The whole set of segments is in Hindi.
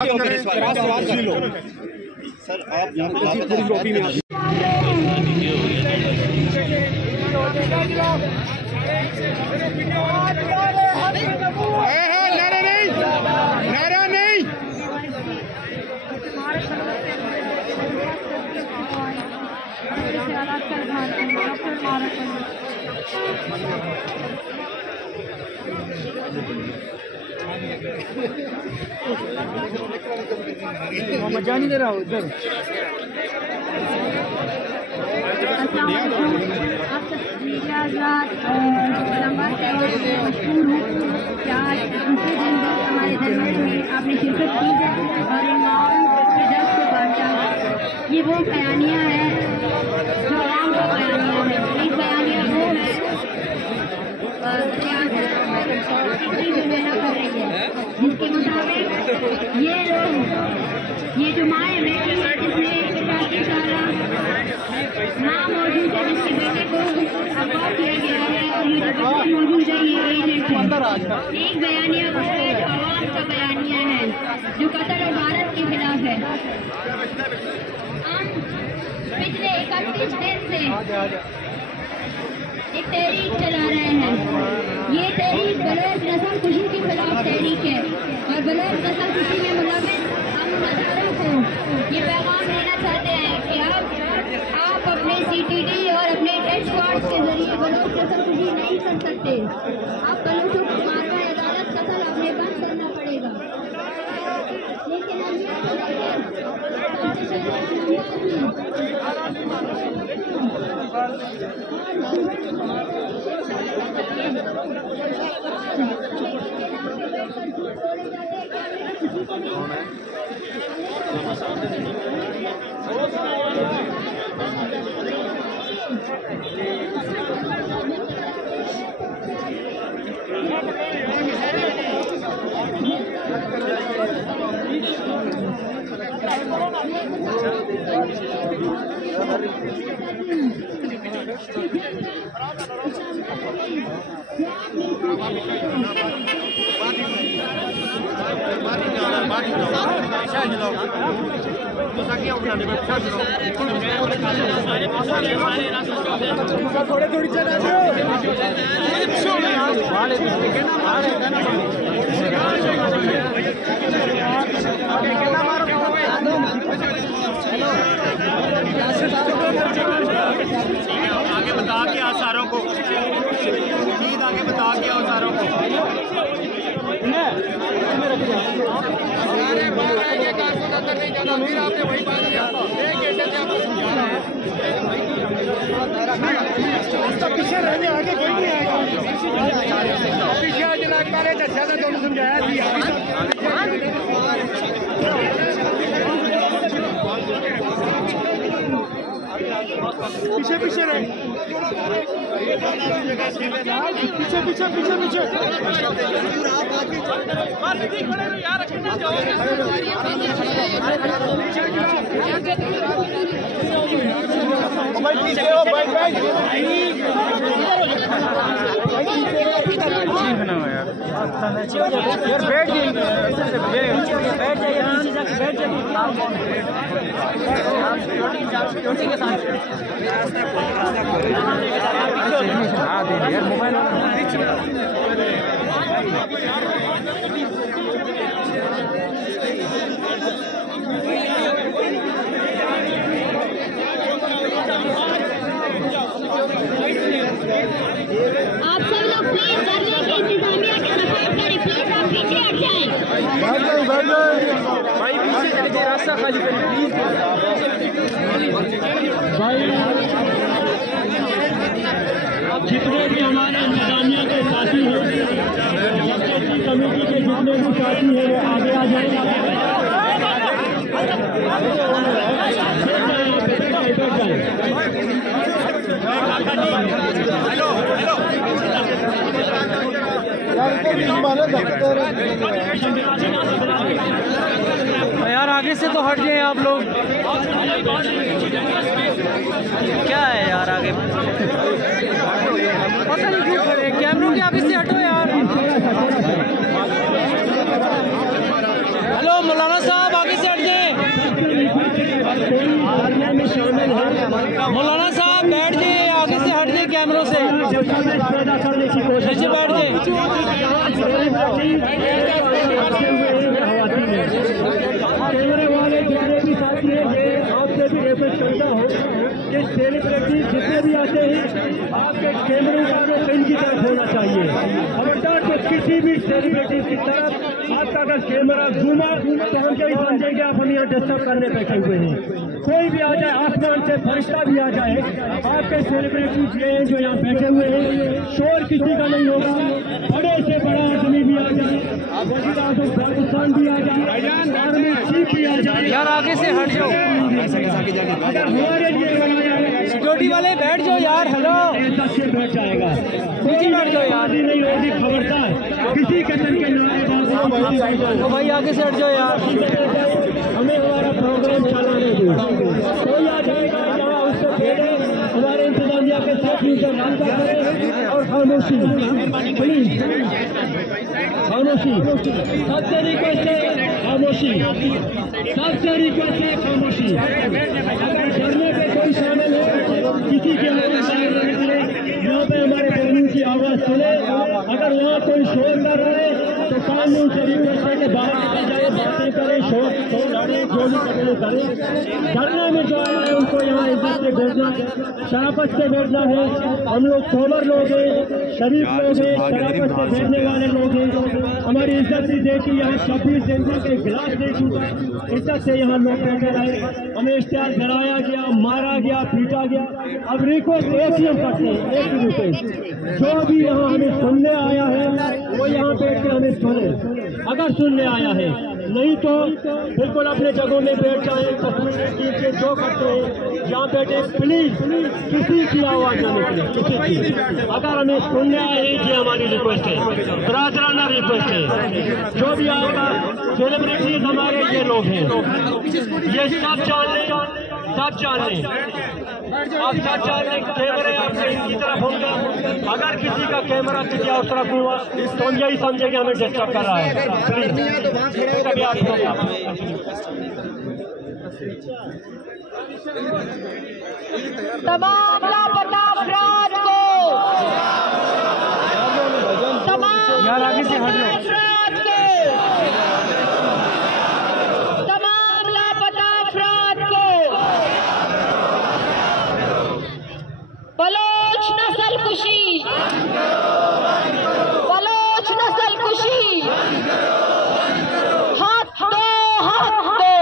सर आप ट्रॉफी में नारा नहीं, नारा नहीं। मजा नहीं दे रहा हूँ इधर। हमारे धर्म में आपने शिरकत की है और दस को बांटा। ये वो बयानिया है जो आवाम का बयानिया है। एक बयानिया वो है कर रही है जिसके मुताबिक ये लोग ये जो माए बेटी है जिसने सारा माँ मौजूद है जिसके बेटे को अगवा किया गया है और ये जो बच्चा मौजूद है ये एजेंट है। एक बयानिया वो है जो आवाम का बयानिया है जो कतर और भारत के खिलाफ है। हम पिछले 31 दिन से एक तहरीक चला रहे हैं। ये तहरीक बलोच नस्ल खुशी के खिलाफ तहरीक है और बलोच नस्ल खुशी में मुलविस हम नजारों को ये पैगाम देना चाहते हैं कि आप अपने CTD और अपने डेड स्क्वाड के जरिए बलोच नस्ल खुशी नहीं कर सकते। आप बलोचों को मारवा अदालत कतल अपने बंद करना पड़ेगा। लेकिन हम आगे बता के आसारों को ईद आगे बता के आसारों को सारे बाहर आएंगे कारकुन अंदर नहीं जाना। फिर आपने वही बात किया, एक घंटे से आपको समझा रहा है। पीछे रहने आगे कोई नहीं आएगा। पीछे जनाब ने ज्यादा दोनों समझाया थी। पीछे पीछे रहे, पीछे पीछे पीछे पीछे यार बैठ जाइए, बैठ जाइए, बैठ जाइए के साथ मोबाइल आप सब लोग प्लीज धरने की इंतजामिया के सपोर्ट करें। प्लीज आप पीछे हट जाएं। भाई पीछे चले जाइए, रास्ता खाली करें प्लीज। भाई जितने भी हमारे इंतजामिया के साथी हैं, कमेटी के जितने भी साथी हैं वो आगे आ जाए। यार आगे से तो हट जाए आप लोग। क्या है यार आगे पता नहीं क्यों खड़े, कैमरों के आगे से हटो यार। हेलो मौलाना साहब। चाहिए। खबरदार तो किसी भी सेलिब्रिटी की तरफ आपका अगर कैमरा घूमा तो हम यही समझेंगे आप हम यहाँ डिस्टर्ब करने बैठे हुए हैं। कोई भी आ जाए, आसमान से फरिश्ता भी आ जाए, आपके सेलिब्रिटी ये हैं जो यहाँ बैठे हुए हैं, शोर किसी का नहीं होगा। बड़े से बड़ा आदमी भी आ जाए, वज़ीर आज़म पाकिस्तान भी आ जाए, आर्मी चीफ भी आ जाए, यार आगे से हट जाओ, अगर हमारे लिए बनाया है सिक्योरिटी वाले बैठ जाओ यार। हेलो से बैठ जाएगा, पीछे बैठ जाओ यार। नहीं होगी खबरदार किसी किस्म के नारेबाज तो भाई आगे से हट जाओ यार। हमें हमारा प्रोग्राम चलाने दो। कोई आ जाएगा यहाँ उससे भेड़े हमारे इंतजामिया के साथ मिलकर रास्ता करें और खामोशी प्लीज, खामोशी, सबसे रिक्वेस्ट है खामोशी, सबसे रिक्वेस्ट है खामोशी। अगर डरने पे कोई शामिल है किसी के यहाँ पे हमारे बहनों की आवाज सुने, अगर वहाँ कोई शोर कर रहे तो कानून से रिक्वेस्ट है कि बाहर निकल जाए, बातें करें, शोर लड़े, जो भी करने करें। डरने में जो आया है उनको यहाँ इज्जत से भेजना, शराफत से भेजना है। हम लोग सोबर लोग हैं, शरीफ लोग हैं, शराफत से भेजने वाले लोग हैं। हमारी इज्जत भी देखी, यहाँ 26 जनता के गिलास दे चुका, इज्जत से यहाँ लोग बैठे रहे। हमें इश्तिहार डराया गया, मारा गया, पीटा गया। अब रिक्वेस्ट एक ही हम करते हैं, एक ही रिक्वेस्ट, जो भी यहाँ हमें सुनने आया है वो यहाँ बैठ के हमें सुने, अगर सुनने आया है, नहीं तो बिल्कुल अपने जगहों में बैठ जाए, तस्वीरें खींचे, जो करते हैं यहाँ बैठे। प्लीज किसी की आवाज न निकले, किसी की। अगर हमें सुनने आए ये हमारी रिक्वेस्ट है, बरादराना रिक्वेस्ट है। जो भी आएगा, सेलिब्रिटीज हमारे ये लोग हैं, ये सब जान लें, सब जान लें, आप सब जान लें। कैमरे आपके इसी तरफ होंगे, अगर किसी का कैमरा किसी और तरफ हुआ तो हम यही समझे कि हमें डिस्टर्ब कर रहा है। प्लीज कभी आप तमाम लापता अफराद को, तमाम यार आगे से हट जाओ। अफराद को, तमाम लापता अफराद को बलोच नस्ल कुशी, बलोच नस्ल कुशी, हाथ दो, हाथ दो,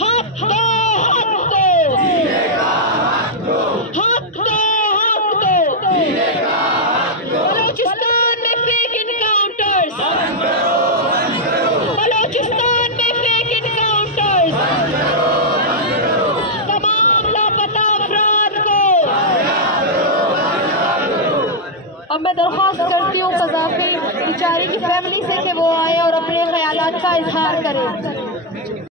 हाथ दो, हाथ दो, हाथ दो, हाथ दो। बलोचिस्तान में फेक इनकाउंटर्स, बलोचिस्तान में फेक इनकाउंटर्स, तमाम लापता अफराद को। अब मैं दरख्वास्त करती हूँ कज़ाफ़ी बेचारी की फैमिली से कि वो आए और अपने ख्यालात का इजहार करें।